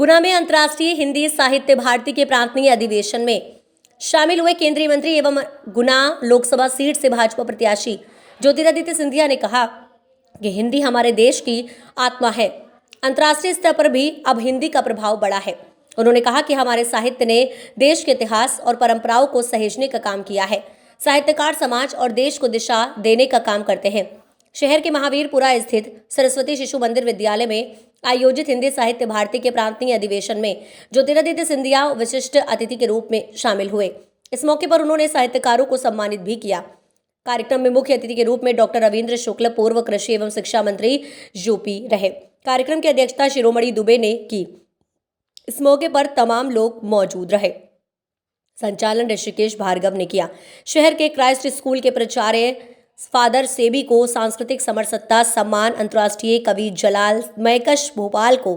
गुना में अंतर्राष्ट्रीय हिंदी साहित्य भारती के प्रांतीय अधिवेशन में शामिल हुए केंद्रीय मंत्री एवं गुना लोकसभा सीट से भाजपा प्रत्याशी ज्योतिरादित्य सिंधिया ने कहा कि हिंदी हमारे देश की आत्मा है। अंतर्राष्ट्रीय स्तर पर भी अब हिंदी का प्रभाव बढ़ा है। उन्होंने कहा कि हमारे साहित्य ने देश के इतिहास और परंपराओं को सहेजने का काम किया है। साहित्यकार समाज और देश को दिशा देने का काम करते हैं। शहर के महावीरपुरा स्थित सरस्वती शिशु मंदिर विद्यालय में आयोजित हिंदी साहित्य भारती के प्रांतीय अधिवेशन में ज्योतिरादित्य सिंधिया विशिष्ट अतिथि के रूप में शामिल हुए। इस मौके पर उन्होंने साहित्यकारों को सम्मानित भी किया। कार्यक्रम में मुख्य अतिथि के रूप में डॉक्टर रविंद्र शुक्ल पूर्व कृषि एवं शिक्षा मंत्री यूपी रहे। कार्यक्रम की अध्यक्षता शिरोमणि दुबे ने की। इस मौके पर तमाम लोग मौजूद रहे। संचालन ऋषिकेश भार्गव ने किया। शहर के क्राइस्ट स्कूल के प्राचार्य फादर सेबी को सांस्कृतिक समरसत्ता सम्मान, अंतर्राष्ट्रीय कवि जलाल मैकश भोपाल को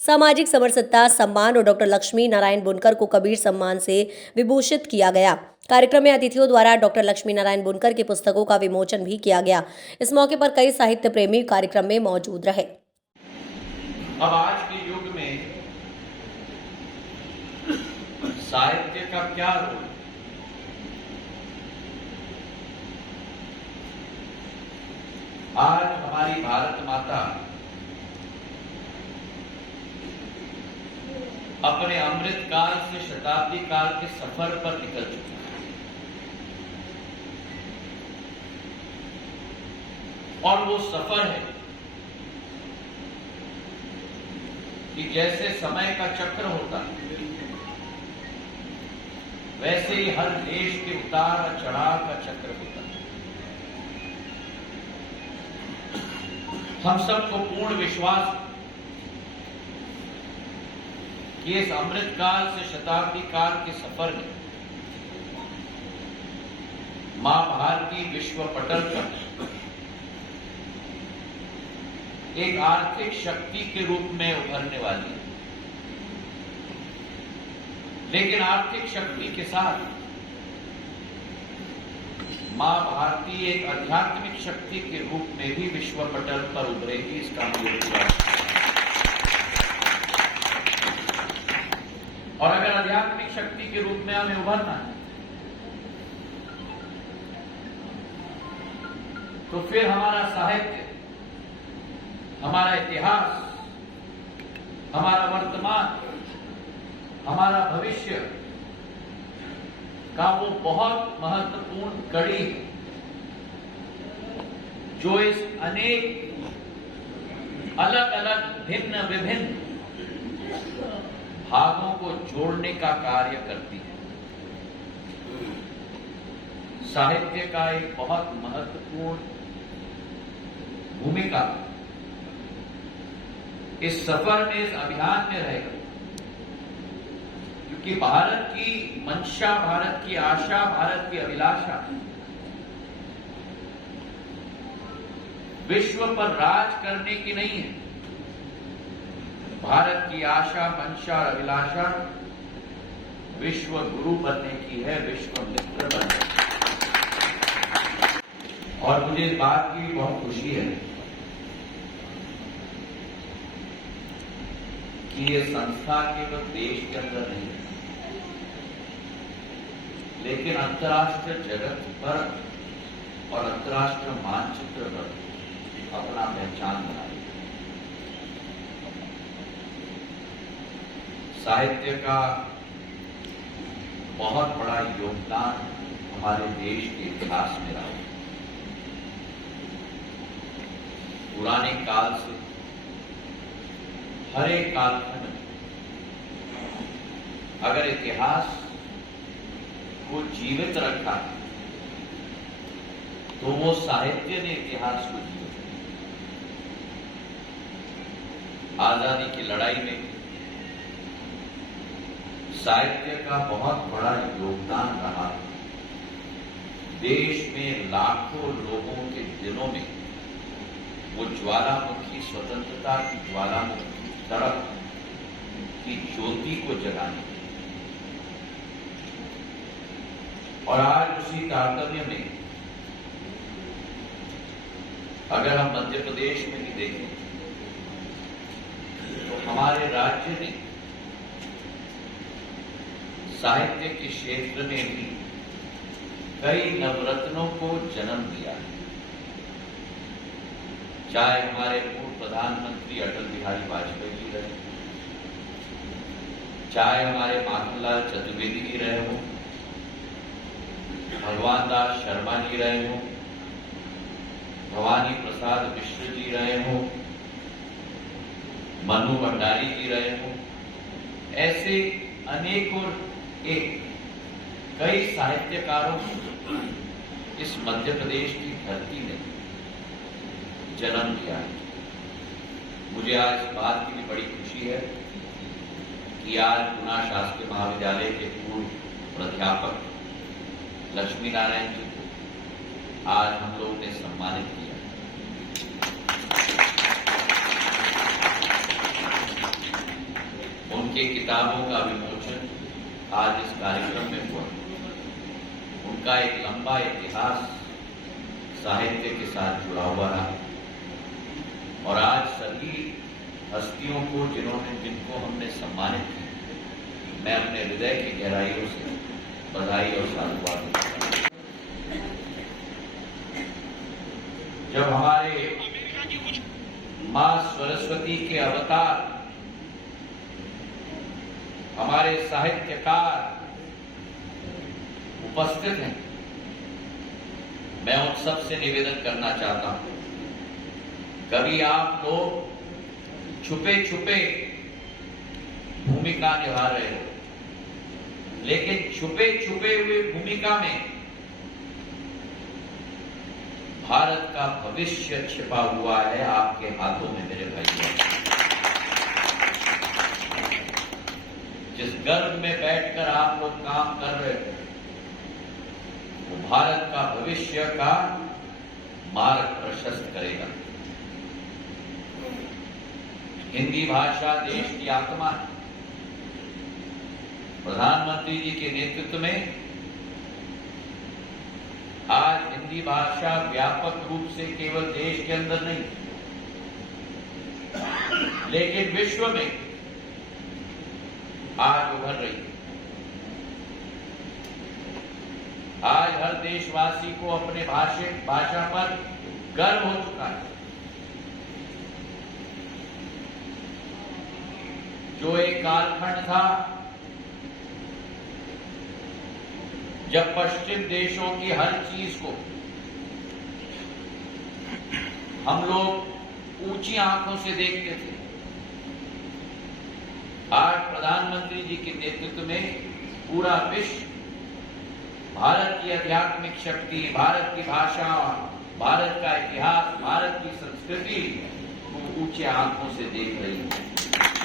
सामाजिक समरसत्ता सम्मान और डॉक्टर लक्ष्मी नारायण बुनकर को कबीर सम्मान से विभूषित किया गया। कार्यक्रम में अतिथियों द्वारा डॉक्टर लक्ष्मी नारायण बुनकर की पुस्तकों का विमोचन भी किया गया। इस मौके पर कई साहित्य प्रेमी कार्यक्रम में मौजूद रहे। अब आज के युग में साहित्य का क्या रोल? आज हमारी भारत माता अपने अमृत काल से शताब्दी काल के सफर पर निकल चुकी है और वो सफर है कि जैसे समय का चक्र होता है वैसे ही हर देश के उतार चढ़ाव का चक्र होता है। हम सबको पूर्ण विश्वास कि इस अमृत काल से शताब्दी काल के सफर में मां भारती विश्व पटल पर एक आर्थिक शक्ति के रूप में उभरने वाली है। लेकिन आर्थिक शक्ति के साथ मां भारती एक आध्यात्मिक शक्ति के रूप में भी विश्व पटल पर उभरेगी, इसका मुझे विश्वास है। और अगर आध्यात्मिक शक्ति के रूप में हमें उभरना है तो फिर हमारा साहित्य, हमारा इतिहास, हमारा वर्तमान, हमारा भविष्य का वो बहुत महत्वपूर्ण कड़ी है जो इस अनेक अलग अलग भिन्न विभिन्न भागों को जोड़ने का कार्य करती है। साहित्य का एक बहुत महत्वपूर्ण भूमिका इस सफर में, इस अभियान में रहेगा, क्योंकि भारत की मंशा, भारत की आशा, भारत की अभिलाषा विश्व पर राज करने की नहीं है। भारत की आशा, मंशा और अभिलाषा विश्व गुरु बनने की है, विश्व मित्र बनने की। और मुझे इस बात की भी बहुत खुशी है कि ये संस्था केवल देश के अंदर नहीं है लेकिन अंतर्राष्ट्रीय जगत पर और अंतर्राष्ट्रीय मानचित्र पर अपना पहचान बनाई। साहित्य का बहुत बड़ा योगदान हमारे देश के इतिहास में रहा है। पुराने काल से हर एक कालखंड में अगर इतिहास को जीवित रखा है तो वो साहित्य ने इतिहास को जीवित रखा। आजादी की लड़ाई में साहित्य का बहुत बड़ा योगदान रहा। देश में लाखों लोगों के दिलों में वो ज्वालामुखी, स्वतंत्रता की ज्वालामुखी तड़प की ज्योति को जगाने। और आज उसी तारतम्य में अगर हम मध्य प्रदेश में भी देखें तो हमारे राज्य ने साहित्य के क्षेत्र में भी कई नवरत्नों को जन्म दिया है। चाहे हमारे पूर्व प्रधानमंत्री अटल बिहारी वाजपेयी जी रहे, चाहे हमारे माखनलाल चतुर्वेदी जी रहे हो, भगवान दास शर्मा जी रहे हो, भवानी प्रसाद मिश्र जी रहे हो, मनु भंडारी जी रहे हो, ऐसे अनेकों कई साहित्यकारों को इस मध्य प्रदेश की धरती ने जन्म दिया है। मुझे आज इस बात की भी बड़ी खुशी है कि आज गुना शासकीय महाविद्यालय के पूर्व प्राध्यापक लक्ष्मी नारायण जी को आज हम लोग ने सम्मानित किया। उनके किताबों का विमोचन आज इस कार्यक्रम में हुआ। उनका एक लंबा इतिहास साहित्य के साथ जुड़ा हुआ रहा और आज सभी हस्तियों को जिनको हमने सम्मानित किया, मैं अपने हृदय की गहराइयों से बधाई और साधुवाद देता हूं। जब हमारे मां सरस्वती के अवतार हमारे साहित्यकार उपस्थित हैं, मैं उन सब से निवेदन करना चाहता हूं, कभी आप लोग छुपे छुपे भूमिका निभा रहे हो, लेकिन छुपे छुपे हुए भूमिका में भारत का भविष्य छिपा हुआ है आपके हाथों में मेरे भाइयों। जिस गर्भ में बैठकर आप लोग काम कर रहे हो, वो भारत का भविष्य का मार्ग प्रशस्त करेगा। हिंदी भाषा देश की आत्मा है। प्रधानमंत्री जी के नेतृत्व में आज हिंदी भाषा व्यापक रूप से केवल देश के अंदर नहीं, लेकिन विश्व में आज उभर रही है। आज हर देशवासी को अपने भाषा पर गर्व हो चुका है। जो एक कालखंड था जब पश्चिम देशों की हर चीज को हम लोग ऊंची आंखों से देखते थे, आज प्रधानमंत्री जी के नेतृत्व में पूरा विश्व भारत की आध्यात्मिक शक्ति, भारत की भाषा, भारत का इतिहास, भारत की संस्कृति को ऊंचे आंखों से देख रही है।